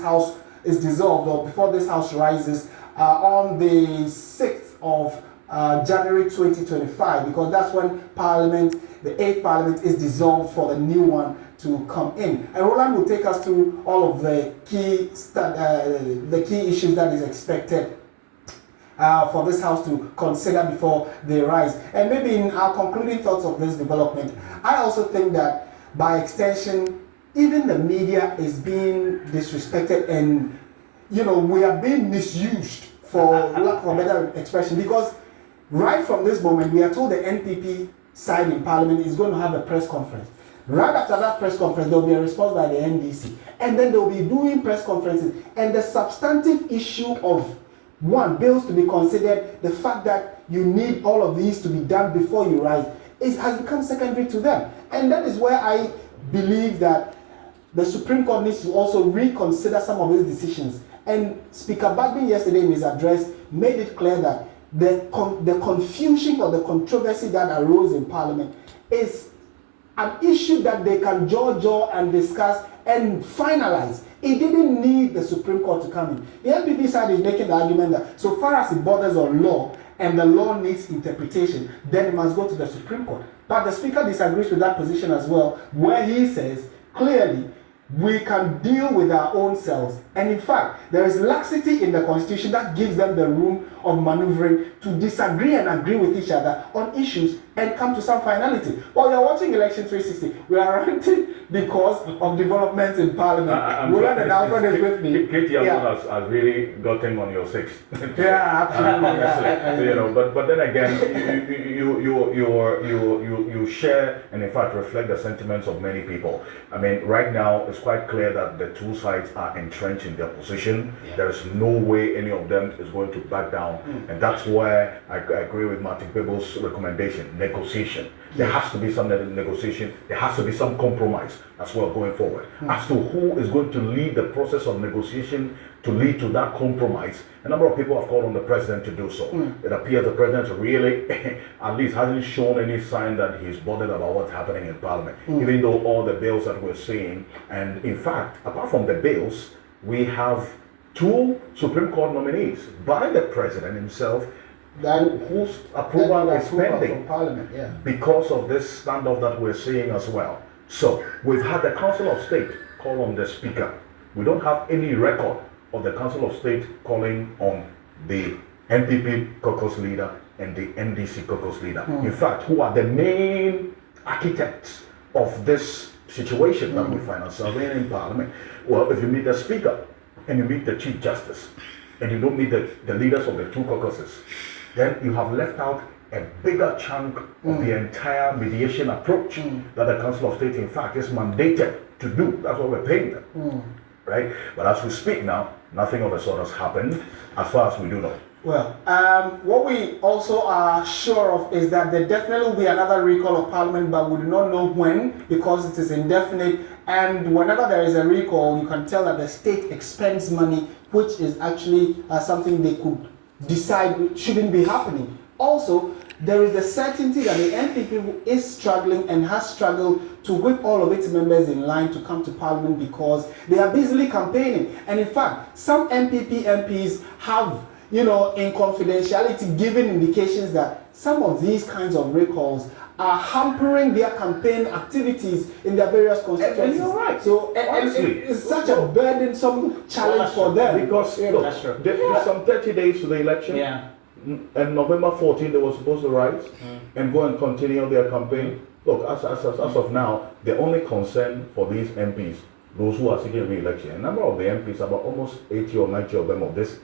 this House is dissolved or before this House rises on the 6th of January 2025, because that's when Parliament, the 8th Parliament, is dissolved for the new one to come in. And Roland will take us through all of the key issues that is expected for this House to consider before they rise. And maybe in our concluding thoughts of this development, I also think that by extension, even the media is being disrespected, and we are being misused, for lack of a better expression, because right from this moment we are told the NPP side in Parliament is going to have a press conference. Right after that press conference, there will be a response by the NDC, and then they will be doing press conferences, and the substantive issue of bills to be considered, the fact that you need all of these to be done before you rise, has become secondary to them. And that is where I believe that the Supreme Court needs to also reconsider some of these decisions. And Speaker Bagby yesterday in his address made it clear that the confusion or the controversy that arose in Parliament is an issue that they can jaw and discuss and finalize. It didn't need the Supreme Court to come in. The NPP side is making the argument that so far as it borders on law and the law needs interpretation, then it must go to the Supreme Court. But the Speaker disagrees with that position as well, where he says clearly we can deal with our own selves. And in fact, there is laxity in the Constitution that gives them the room of maneuvering to disagree and agree with each other on issues and come to some finality. While you're watching Election 360, we are ranting because of developments in Parliament. Roland and Alfred is with me. Katie has really gotten on your six. Yeah, absolutely. But then again, you share and in fact reflect the sentiments of many people. I mean, right now it's quite clear that the two sides are entrenched in their position. Yeah. There is no way any of them is going to back down, and that's where I agree with Martin Peeble's recommendation: negotiation. There has to be some negotiation. There has to be some compromise as well going forward. As to who is going to lead the process of negotiation to lead to that compromise, a number of people have called on the president to do so. It appears the president really, at least, hasn't shown any sign that he's bothered about what's happening in Parliament, even though all the bills that we're seeing, and in fact, apart from the bills, we have two Supreme Court nominees by the president himself, whose approval is pending because of this standoff that we're seeing as well. So we've had the Council of State call on the Speaker. We don't have any record of the Council of State calling on the NPP caucus leader and the NDC caucus leader. In fact, who are the main architects of this situation that we find ourselves in Parliament. Well, if you meet the Speaker and you meet the Chief Justice and you don't meet the leaders of the two caucuses, then you have left out a bigger chunk of the entire mediation approach that the Council of State, in fact, is mandated to do. That's what we're paying them, right? But as we speak now, nothing of the sort has happened, as far as we do know. Well, what we also are sure of is that there definitely will be another recall of Parliament, but we do not know when, because it is indefinite. And whenever there is a recall, you can tell that the state expends money, which is actually something they could decide shouldn't be happening. Also, there is a certainty that the NPP is struggling and has struggled to whip all of its members in line to come to Parliament because they are busily campaigning. And in fact, some NPP MPs have, in confidentiality, given indications that some of these kinds of recalls are hampering their campaign activities in their various constituencies. And you're right. So it's such a burdensome challenge for them. Because there's some 30 days to the election. Yeah. And November 14, they were supposed to rise and go and continue their campaign. Look, as of now, the only concern for these MPs, those who are seeking re-election, a number of the MPs, about almost 80 or 90 of them of this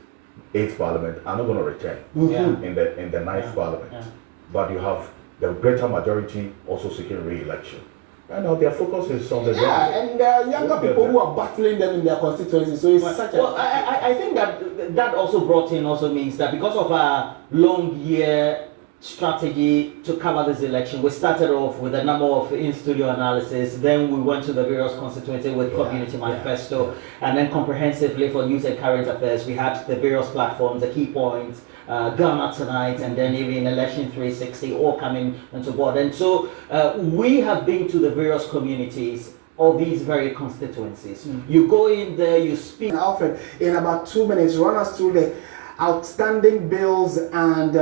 8th Parliament, are not going to return in the 9th Parliament. Yeah. But you have the greater majority also seeking re-election. And now their focus is on the and younger people who are battling them in their constituency. So it's such a... Well, I think that also brought in also means that because of our long year strategy to cover this election, we started off with a number of in-studio analysis, then we went to the various constituencies with community manifesto, and then comprehensively for news and current affairs, we had the various platforms, the key points, Ghana Tonight, and then even Election 360 all coming into board. And so we have been to the various communities of these very constituencies. You go in there, you speak. Alfred, in about 2 minutes, run us through the outstanding bills and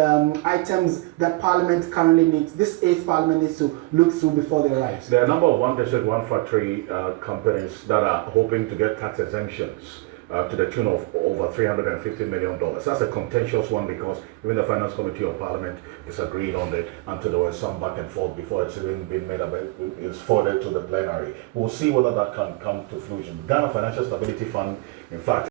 items that Parliament currently needs. This 8th Parliament needs to look through before they rise. There are a number of one district, one factory companies that are hoping to get tax exemptions to the tune of over $350 million. That's a contentious one because even the Finance Committee of Parliament disagreed on it until there was some back and forth before it's even been made up. It's forwarded to the plenary. We'll see whether that can come to fruition. Ghana Financial Stability Fund, in fact,